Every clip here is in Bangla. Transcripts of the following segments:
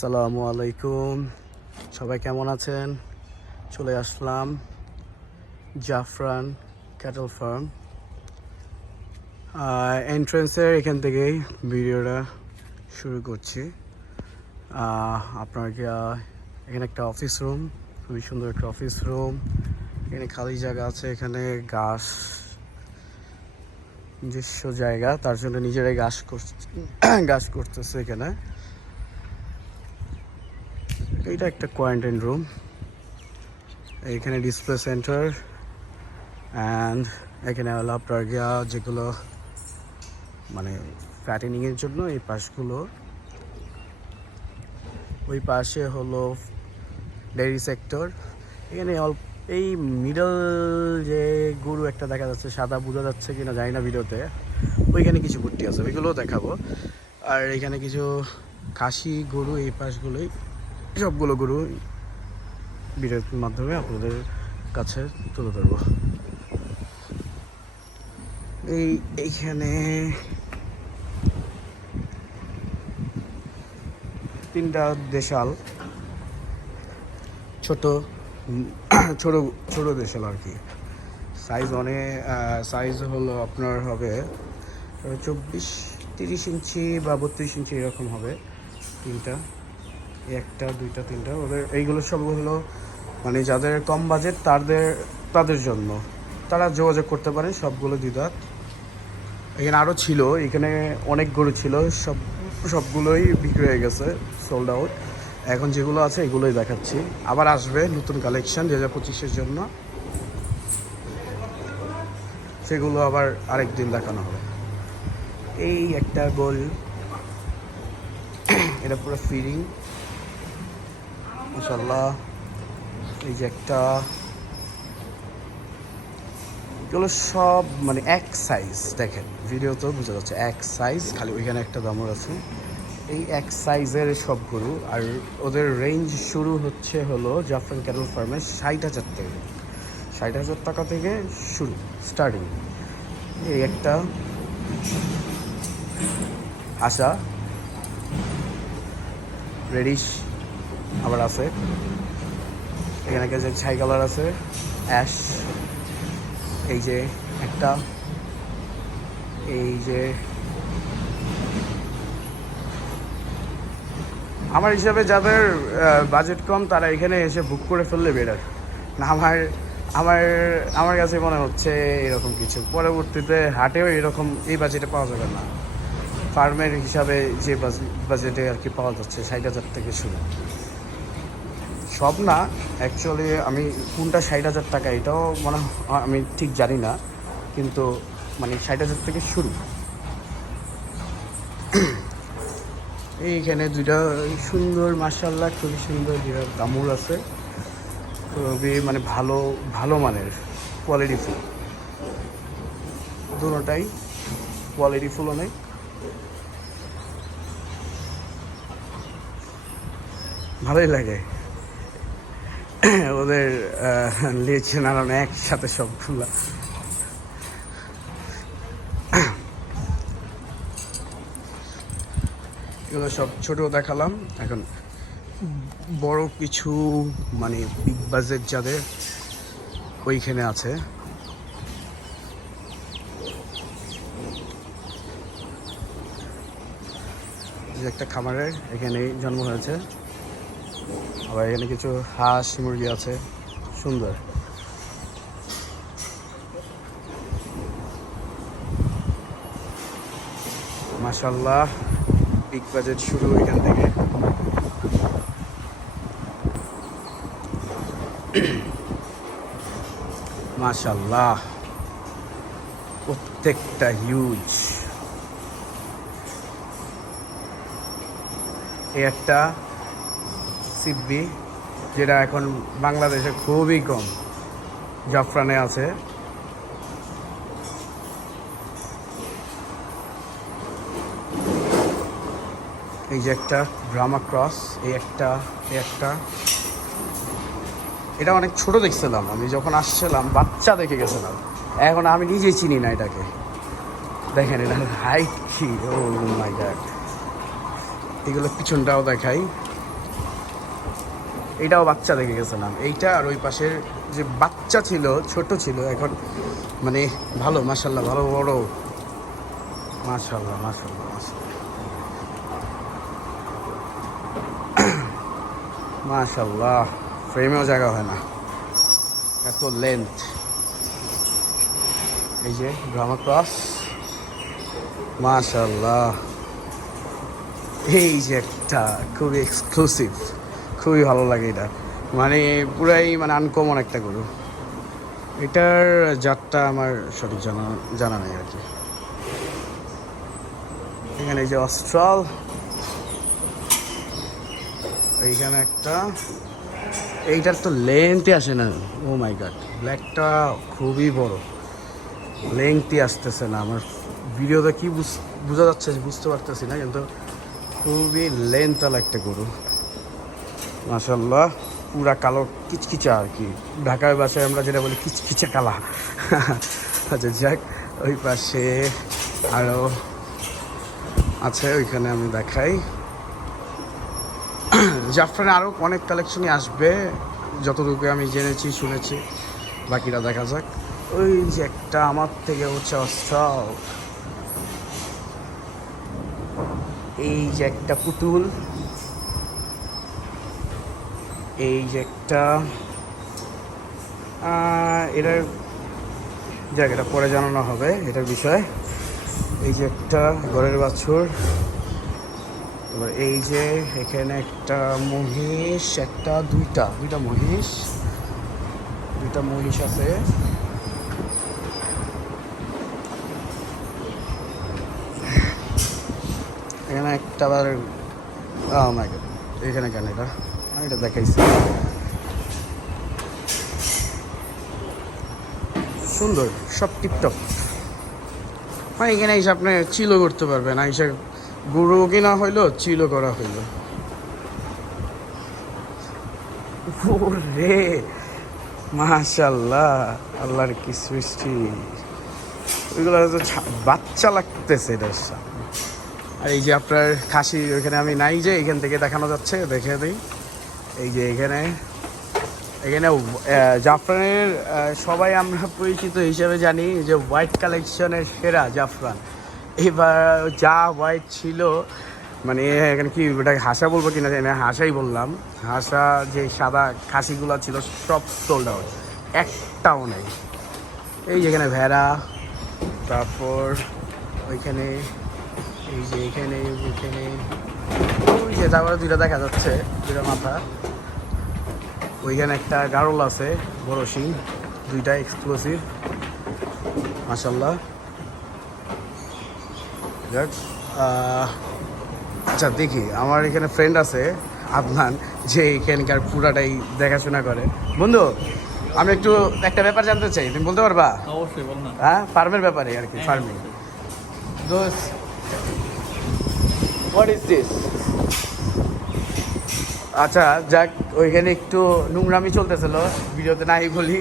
আসসালামু আলাইকুম। সবাই কেমন আছেন? চলে আসলাম জাফরান ক্যাটল ফার্ম। এন্ট্রেন্সের এখান থেকেই ভিডিওটা শুরু করছি। আপনার এখানে একটা অফিস রুম খুবই সুন্দর একটা অফিস রুম এখানে খালি জায়গা আছে, এখানে ঘাস নিজস্ব জায়গা, তার জন্য নিজেরাই ঘাস করছে, ঘাস করতেছে এখানে। এইটা একটা কোয়ারেন্টাইন রুম এখানে ডিসপ্লে সেন্টার অ্যান্ড এখানে হলো আপনার গিয়া যেগুলো মানে ফ্যাটেনিংয়ের জন্য এই পাশগুলো। ওই পাশে হলো ডেয়ারি সেক্টর এখানে অল্প এই মিডল যে গরু একটা দেখা যাচ্ছে, সাদা বোঝা যাচ্ছে কিনা জানি না ভিডিওতে। ওইখানে কিছু ভর্তি আছে, ওইগুলোও দেখাবো। আর এখানে কিছু খাসি গরু এই পাশগুলোই। সবগুলো গরু ভিডিওর মাধ্যমে আপনাদের কাছে তুলে ধরবো। এই এইখানে তিনটা দেশাল, ছোট ছোট ছোট দেশাল আর কি। সাইজ অনেক সাইজ হলো আপনার হবে, চব্বিশ, তিরিশ ইঞ্চি বা বত্রিশ ইঞ্চি এরকম হবে তিনটা। একটা, দুইটা, তিনটা। ওদের এইগুলো সব হলো মানে যাদের কম বাজেট তাদের তাদের জন্য। তারা যোগাযোগ করতে পারে সবগুলো দিদার। এখানে আরও ছিল, এখানে অনেক গরু ছিল, সব, সবগুলোই বিক্রি হয়ে গেছে সোল্ড আউট এখন যেগুলো আছে, এগুলোই দেখাচ্ছি। আবার আসবে নতুন কালেকশন দু হাজার পঁচিশের জন্য। সেগুলো আবার আরেক দিন দেখানো হবে। এই একটা গোল। এটা পুরো ফিরিং মাশাল্লাহ এই যে একটা, এগুলো সব মানে এক সাইজ দেখেন ভিডিওতেও বোঝা যাচ্ছে এক সাইজ খালি ওইখানে একটা দামর আছে। এই এক সাইজের সব গরু আর ওদের রেঞ্জ শুরু হচ্ছে হলো জাফরান ক্যারল ফার্মের ষাট হাজার থেকে ষাট হাজার টাকা থেকে শুরু স্টার্টিং এই একটা আশা রেডিশ আবার আছে। এখানে কিছু ছাই কালার আছে অ্যাশ এই যে একটা। এই যে আমার হিসাবে যাদের বাজেট কম, তারা এখানে এসে বুক করে ফেললে বেটার না, আমার আমার আমার কাছে মনে হচ্ছে এরকম কিছু। পরবর্তীতে হাটেও এরকম এই বাজেটে পাওয়া যাবে না। ফার্মের হিসাবে যে বাজেটে আর কি পাওয়া যাচ্ছে, ষাট হাজার থেকে শুরু। সব না অ্যাকচুয়ালি আমি কোনটা ষাট হাজার টাকা, এটাও মনে আমি ঠিক জানি না, কিন্তু মানে ষাট হাজার থেকে শুরু। এইখানে দুইটা সুন্দর মার্শাল্লাহ খুবই সুন্দর দুইটা দামুর আছে। খুবই মানে ভালো ভালো মানের কোয়ালিটি ফুল। দুটাই কোয়ালিটি ফুল অনেক। ভালোই লাগে। ওদের লিয়েছে নানান একসাথে সব সবগুলো এগুলো সব ছোট দেখালাম। এখন বড় কিছু মানে বিগ বাজেট যাদের, ওইখানে আছে। একটা খামারের এখানেই জন্ম হয়েছে। আবার এখানে কিছু হাঁস, মুরগি আছে। সুন্দর। মাশাল্লাহ বিগ বাজেট শুরু এখান থেকে। মাশাল্লাহ প্রত্যেকটা হিউজ একটা সিব্বি যেটা এখন বাংলাদেশে খুবই কম। জাফরানে আছে। এই যে একটা ড্রামা ক্রস এই একটা এই একটা। এটা অনেক ছোট দেখছিলাম আমি, যখন আসছিলাম বাচ্চা দেখে গেছিলাম। এখন আমি নিজেই চিনি না এটাকে। দেখেন এটা হাইট কি ও মাই গড এগুলো পিছনটাও দেখাই। এইটাও বাচ্চা দেখে গেছিলাম। এইটা আর ওই পাশের যে বাচ্চা ছিল, ছোট ছিল, এখন মানে ভালো মাসাল্লাহ ভালো, বড়। মাশাল্লাহ মাশাল্লাহ মাশাল্লাহ ফ্রেমেও জায়গা হয় না। এত লেন্থ এই যে ব্রাহ্মা ক্রস মাশাল্লাহ এই যে একটা খুবই এক্সক্লুসিভ খুবই ভালো লাগে এটা। মানে পুরাই মানে আনকমন একটা গরু। এটার জাতটা আমার সঠিক জানা জানা নেই আর কি। এখানে যে অস্ট্রাল। এইখানে একটা। এইটার তো লেন্থই আসে না। ও মাই গড ব্ল্যাকটা খুবই বড়। লেন্থই আসতেছে না। আমার ভিডিওটা কি বুঝ- বোঝা যাচ্ছে বুঝতে পারতেছি না, কিন্তু খুবই লেন্থওয়ালা একটা গরু। মাসাল্লাহ পুরা কালো কিচকিচা আর কি। ঢাকার ভাষায় আমরা যেটা বলি কিচকিচা কালা। আচ্ছা যাক, ওই পাশে আরও আছে, ওইখানে আমি দেখাই। জাফরানে আরও অনেক কালেকশনই আসবে, যতটুকু আমি জেনেছি, শুনেছি, বাকিটা দেখা যাক। ওই যে একটা আমার থেকে হচ্ছে অস্ট্রাল। এই যে একটা পুতুল। এই যে একটা এটার যাক, এটা পরে জানানো হবে, এটার বিষয়। এই যে একটা ঘরের বাছুর। এবার এই যে এখানে একটা মহিষ, একটা, দুইটা দুইটা মহিষ দুইটা মহিষ আছে। এখানে একটা আবার গড এখানে কেন এটা? এটা দেখাইছি। সুন্দর সব টিপটপ। হ্যাঁ এখানে এসে আপনি চিলও করতে পারবেন আইসা গরু কিনা হইল চিলও করা হইল। রে মাশাল্লাহ আল্লাহর কি সৃষ্টি। ওইগুলো তো বাচ্চা লাগতেছে এটার আর এই যে আপনার খাসি ওইখানে আমি নাই যে এখান থেকে দেখানো যাচ্ছে দেখে দিই। এই যে এখানে এখানে জাফরানের সবাই আমরা পরিচিত হিসেবে জানি যে হোয়াইট কালেকশনের সেরা জাফরান। এবার যা হোয়াইট ছিল মানে এখানে কি ওটাকে হাসা বলব কিনা জানি হাসাই বললাম। হাসা যে সাদা খাসিগুলো ছিল, সব সোল্ড আউট একটাও নেই। এই যেখানে ভেড়া, তারপর ওইখানে, এই যে এখানে এখানে ওই যে তারপরে দুইটা দেখা যাচ্ছে দুইটা মাথা। ওইখানে একটা গারল আছে বড় সিং দুইটা এক্সক্লুসিভ মাসাল্লাহ আচ্ছা দেখি আমার এখানে ফ্রেন্ড আছে আদনান যে এখানকার পুরাটাই দেখাশোনা করে। বন্ধু আমি একটু একটা ব্যাপার জানতে চাই তুমি বলতে পারবা? অবশ্যই বল না। হ্যাঁ ফার্মের ব্যাপারে আর কি farming. Does what is this আচ্ছা যাক ওইখানে একটু নোংরামি চলতেছিল ভিডিওতে নাই বলি।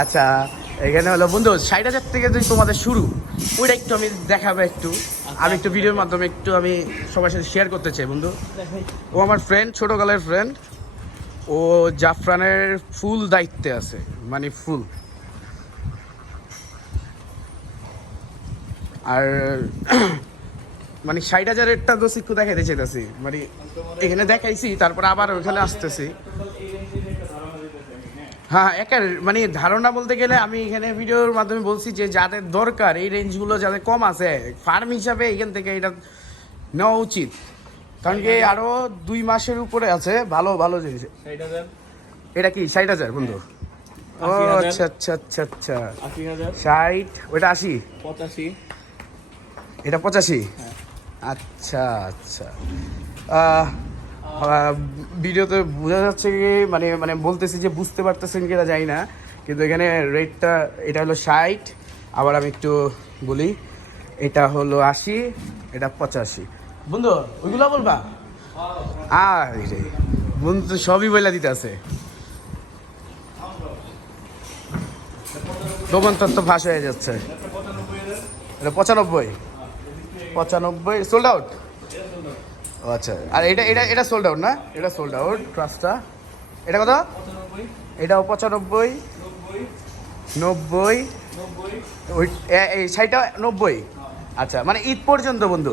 আচ্ছা এখানে হলো বন্ধু ষাট হাজার থেকে যদি তোমাদের শুরু ওইটা একটু আমি দেখাবো একটু। আমি একটু ভিডিওর মাধ্যমে একটু আমি সবার সাথে শেয়ার করতে চাই বন্ধু। ও আমার ফ্রেন্ড ছোটোকালের ফ্রেন্ড ও জাফরানের ফুল দায়িত্বে আছে মানে ফুল আর মানে ষাট হাজারেরটা দোষ একটু দেখাইতে চাইতেছি। মানে এখানে দেখাইছি তারপর আবার ওইখানে আসতেছি। হ্যাঁ একার মানে ধারণা বলতে গেলে আমি এখানে ভিডিওর মাধ্যমে বলছি যে যাদের দরকার এই রেঞ্জগুলো যাদের কম আছে ফার্ম হিসাবে এখান থেকে এটা নেওয়া উচিত। কারণ কি আরও দুই মাসের উপরে আছে ভালো ভালো জিনিস। এটা কি? ষাট হাজার বন্ধু? ও আচ্ছা আচ্ছা আচ্ছা আচ্ছা। ষাট ওইটা আশি? পঁচাশি। এটা পঁচাশি। আচ্ছা আচ্ছা। ভিডিওতে বোঝা যাচ্ছে কি মানে মানে বলতেছি যে বুঝতে পারতেছেন কিনা জানি না, কিন্তু এখানে রেটটা, এটা হলো ষাট, আবার আমি একটু বলি, এটা হলো আশি, এটা পঁচাশি। বন্ধু, ওইগুলো বলবা? আর, বন্ধু, সবই বইলা দিতে আছে। দোকান তো ফাঁস হয়ে যাচ্ছে। এটা পঁচানব্বই। পঁচানব্বই সোল্ড আউট আচ্ছা আর এটা এটা এটা সোল্ড আউট না? এটা সোল্ড আউট ক্লাসটা এটা কত? এটাও পঁচানব্বই। নব্বই। ওই এই সাইডটা নব্বই। আচ্ছা মানে ঈদ পর্যন্ত বন্ধু।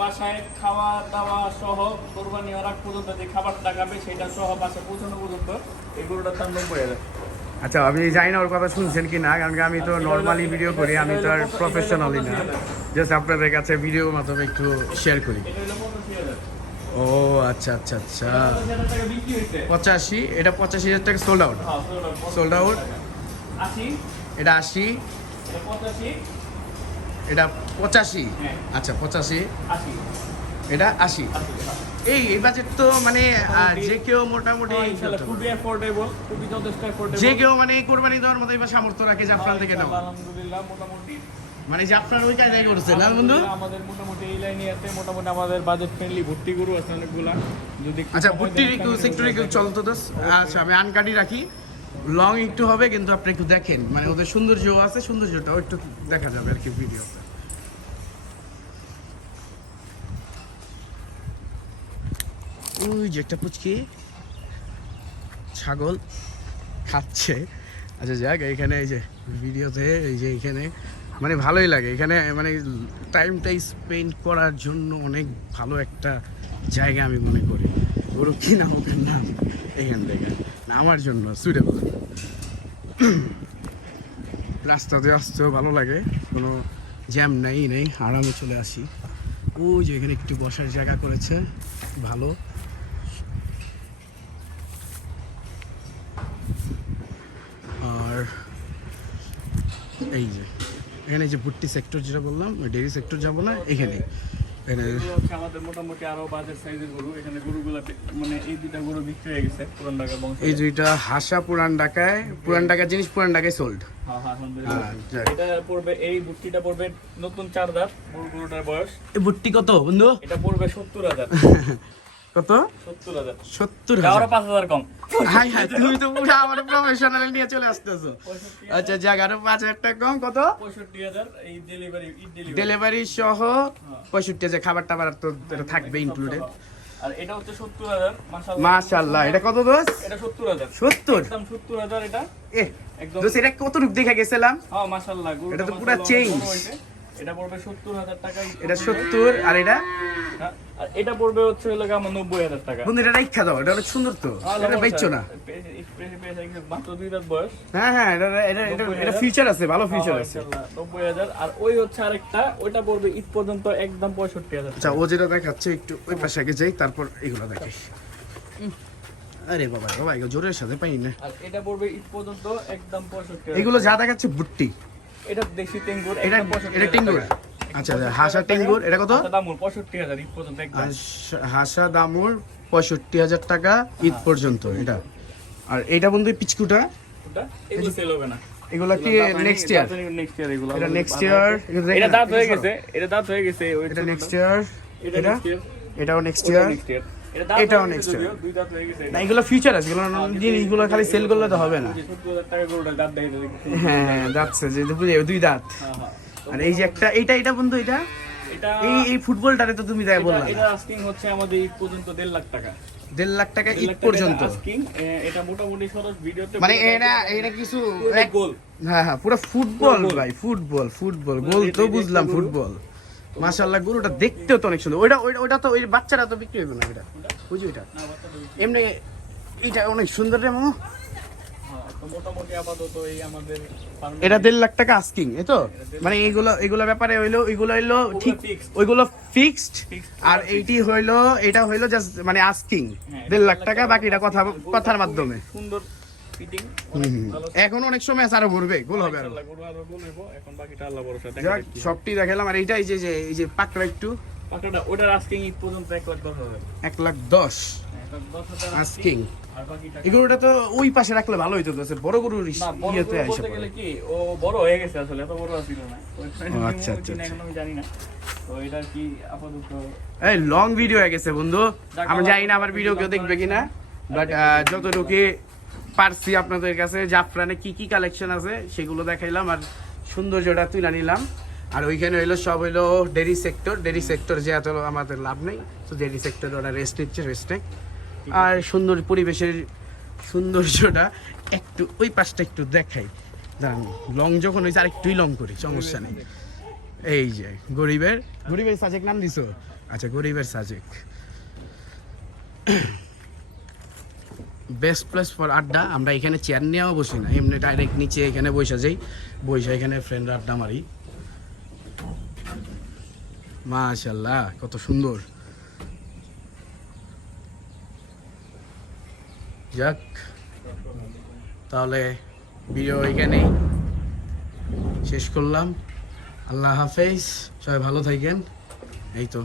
বাসায় খাওয়া দাওয়া সহ কোরবানি পর্যন্ত যে খাবারটা খাবে সেটা সহ বাসায় পৌঁছানো পর্যন্ত এই গরুটার দাম নব্বই হাজার। আচ্ছা আমি জানি না ওর কথা শুনছেন কি না কারণ আমি তো নর্মালি ভিডিও করি আমি তো আর প্রফেশনালি না। জাস্ট আপনাদের কাছে ভিডিও মাধ্যমে একটু শেয়ার করি। ও আচ্ছা আচ্ছা আচ্ছা। পঁচাশি এটা পঁচাশি হাজার টাকা সোল্ড আউট সোল্ড আউট এটা আশি। এটা পঁচাশি। হ্যাঁ। আচ্ছা পঁচাশি। এটা আশি। এই এই বাজেট তো মানে যে কেউ মোটামুটি খুবই অ্যাফোর্ডেবল খুবই যথেষ্ট অ্যাফোর্ডেবল যে কেউ মানে কোরবানি দেওয়ার মতো এবার সামর্থ্য রাখে জাফরান থেকে নাও। আলহামদুলিল্লাহ মোটামুটি। মানে জাফরান ওই করছে বন্ধু? আমাদের মোটামুটি এই লাইনে আছে মোটামুটি আমাদের বাজেট ফ্রেন্ডলি ভর্তি গরু আছে অনেকগুলা। যদি আচ্ছা দেন, একটু তাহলে একটু চলতো দোস আচ্ছা আমি আনকাটি রাখি। লং একটু হবে কিন্তু আপনি একটু দেখেন। মানে ওদের সৌন্দর্য আছে সৌন্দর্যটাও একটু দেখা যাবে আর কি ভিডিওতে ওই যে একটা পুচকি ছাগল খাচ্ছে। আচ্ছা যাক, এখানে এই যে ভিডিওতে, এই যে এখানে মানে ভালোই লাগে। এখানে মানে টাইমটা স্পেন্ড করার জন্য অনেক ভালো একটা জায়গা আমি মনে করি। গরু কি নাম ওখান নাম? এখান থেকে। না, আমার জন্য সুইটেবল রাস্তাতে আসতেও ভালো লাগে। কোনো জ্যাম নাই, নেই, আরামে চলে আসি। ওই যে এখানে একটু বসার জায়গা করেছে। ভালো। এই যে এখানে যে ভুট্টি সেক্টর যেটা বললাম ডেরি সেক্টর যাব না এখানে। এখানে আমাদের মোটামুটি আরও বাজেট সাইজের গরু। এখানে গরুগুলো মানে এই দুইটা গরু বিক্রি হয়ে গেছে পুরান ঢাকা বংশ। এই দুইটা হাসা পুরান ঢাকায় পুরান ঢাকার জিনিস পুরান ঢাকায় সোল্ড হ্যাঁ হ্যাঁ আচ্ছা। এটা পড়বে এই বুটটিটা পড়বে নতুন চার দাঁত গরুটার বয়স। এই ভুট্টি কত বন্ধু? এটা পড়বে সত্তর হাজার। কত? সত্তর হাজার। কম। হাই হাই তুমি তো পুরো আমার প্রফেশনাল নিয়ে চলে আসতেছো। আচ্ছা জায়গা আরও পাঁচ হাজার টাকা কম কত ডেলিভারি সহ পঁয়ষট্টি হাজার খাবার টাবার তো থাকবে ইনক্লুডেড আর এটা হচ্ছে সত্তর হাজার মাশাল্লাহ এটা কত দোষ? এটা সত্তর কত রূপ দেখা গেছিলাম? হ্যাঁ এটা তো পুরা মাশাআল্লাহ change। অনেক বড় হয়েছে। এটা পড়বে সত্তর হাজার টাকা। এটা সত্তর আর এটা? হ্যাঁ, আর এটা পড়বে হচ্ছে হলো আমার নব্বই হাজার টাকা। বন্ধু এটা রেখা দাও এটা অনেক সুন্দর তো। এটা বেচছো না? মাত্র দুই দাঁত বয়স। হ্যাঁ হ্যাঁ এটা এটা এটা এটা আছে ভালো ফিউচার আছে। নব্বই হাজার। আর ওই হচ্ছে আরেকটা ওইটা পড়বে ঈদ পর্যন্ত একদম পঁয়ষট্টি হাজার আচ্ছা ও যেটা দেখাচ্ছে একটু ওই পাশে আগে যাই তারপর এগুলো দেখে আরে বাবা বাবা এগুলো জোরের সাথে পাই না আর এটা পড়বে ঈদ পর্যন্ত একদম পঁয়ষট্টি এগুলো যা দেখাচ্ছে বুট্টি। এটা দেশি টেঙ্গুর এটা এটা টেঙ্গুর? আচ্ছা আচ্ছা হাসা টেঙ্গুর? এটা কত? দামুর পঁয়ষট্টি হাজার ঈদ পর্যন্ত হাসা- দামুর পঁয়ষট্টি হাজার টাকা ঈদ পর্যন্ত এটা। আর এটা বন্ধু পিচকুটা? এগুলো সেল হবে না। এগুলো কি নেক্সট ইয়ার নেক্সট ইয়ার এগুলো এটা next year, এটা দাঁত হয়ে গেছে এটা দাঁত হয়ে গেছে এটা নেক্সট ইয়ার এটা এটা? নেক্সট ইয়ার এটাও নেক্সট হয়ে হয়ে না এগুলো ফিউচার আছে এগুলো খালি সেল করলে তো হবে না। ওই যে 70,000 টাকা গরুটা দাঁত দেখে দেখে হ্যাঁ হ্যাঁ যাচ্ছে যে বুঝে দুই দাঁত। হ্যাঁ হ্যাঁ। আর এই যে একটা এইটা এটা বন্ধু এটা এই এই ফুটবলটারে তো তুমি তাই বললা। এটা- আস্কিং হচ্ছে আমাদের ঈদ পর্যন্ত দেড় লাখ টাকা। দেড় লাখ টাকা ঈদ পর্যন্ত? এটা মোটামুটি সরস ভিডিওতে মানে এটা এটা কিছু গোল হ্যাঁ হ্যাঁ পুরো ফুটবল। ভাই ফুটবল ফুটবল। মানে গোল তো এটা- এটা বুঝলাম ফুটবল। মাশাআল্লাহ গরুটা দেখতেও তো অনেক সুন্দর। ওইটা ওইটা- তো ওই বাচ্চারা তো বিক্রি হবে না এটা বুঝি ওইটা। এমনি এটা অনেক সুন্দর রে মামা। এটা দেড় লাখ টাকা আস্কিং এই তো? মানে এইগুলো এইগুলো ব্যাপারে হইল ওইগুলো হইল ঠিক ওইগুলো ফিক্সড আর এইটি হইল এটা হইল জাস্ট মানে আস্কিং হ্যাঁ, দেড় লাখ টাকা বাকিটা কথা কথার মাধ্যমে। সুন্দর ফিটিং। এখন অনেক সময় আরও ভরবে গোল হবে আরও। গোল এখন বাকিটা আল্লাহ ভরসা। সবটি দেখালাম। আর এইটা এই যে এই যে পাকড়া একটু। পাকাটা ওটার আস্কিং ঈদ পর্যন্ত এক লাখ দশ হাজার। এক লাখ দশ। আস্কিং এগুলোটা তো ওই পাশে রাখলে ভালো হইতো তো বড় ইয়েতে গরু আইসা বলতে পড়ে। গেলে কি ও বড় হয়ে গেছে আসলে এত বড় ছিল না। আচ্ছা, আচ্ছা, আমি জানি না। তো এটা কি আপাতত এই লং ভিডিও হয়ে গেছে বন্ধু। আমি জানি না আমার ভিডিও কেউ দেখবে কিনা। বাট যতটুকু পারছি আপনাদের কাছে। জাফরানে কি কি কালেকশন আছে সেগুলো দেখাইলাম আর সৌন্দর্যটা তুলে নিলাম। আর ওইখানে হইল সব হইল ডেরি সেক্টর ডেরি সেক্টর যে এত আমাদের লাভ নেই। তো ডেরি সেক্টর ওরা রেস্ট নিচ্ছে রেস্ট নেই। আর সুন্দর পরিবেশের সৌন্দর্যটা একটু ওই পাশটা একটু দেখাই। দাঁড়ান লং যখন হয়েছে আর একটুই লং করি, সমস্যা নেই। এই যে, গরিবের গরিবের সাজেক নাম দিছো? আচ্ছা গরিবের সাজেক বেস্ট প্লেস ফর আড্ডা, আমরা এখানে চেয়ার নিয়েও বসি না। এমনি ডাইরেক্ট নিচে এখানে বসে যাই, বসে এখানে ফ্রেন্ড আড্ডা মারি। মাশাল্লাহ কত সুন্দর। যাক, তাহলে ভিডিও এখানেই শেষ করলাম। আল্লাহ হাফেজ, সবাই ভালো থাকেন। এই তো।